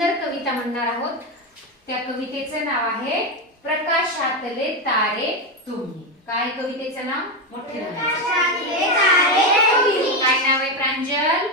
सुंदर कविता म्हणणार आहोत. त्या कवितेचं नाव आहे प्रकाशातले तारे तुम्ही. काय कवितेचं नाव? मोठे काय नाव आहे प्रांजल?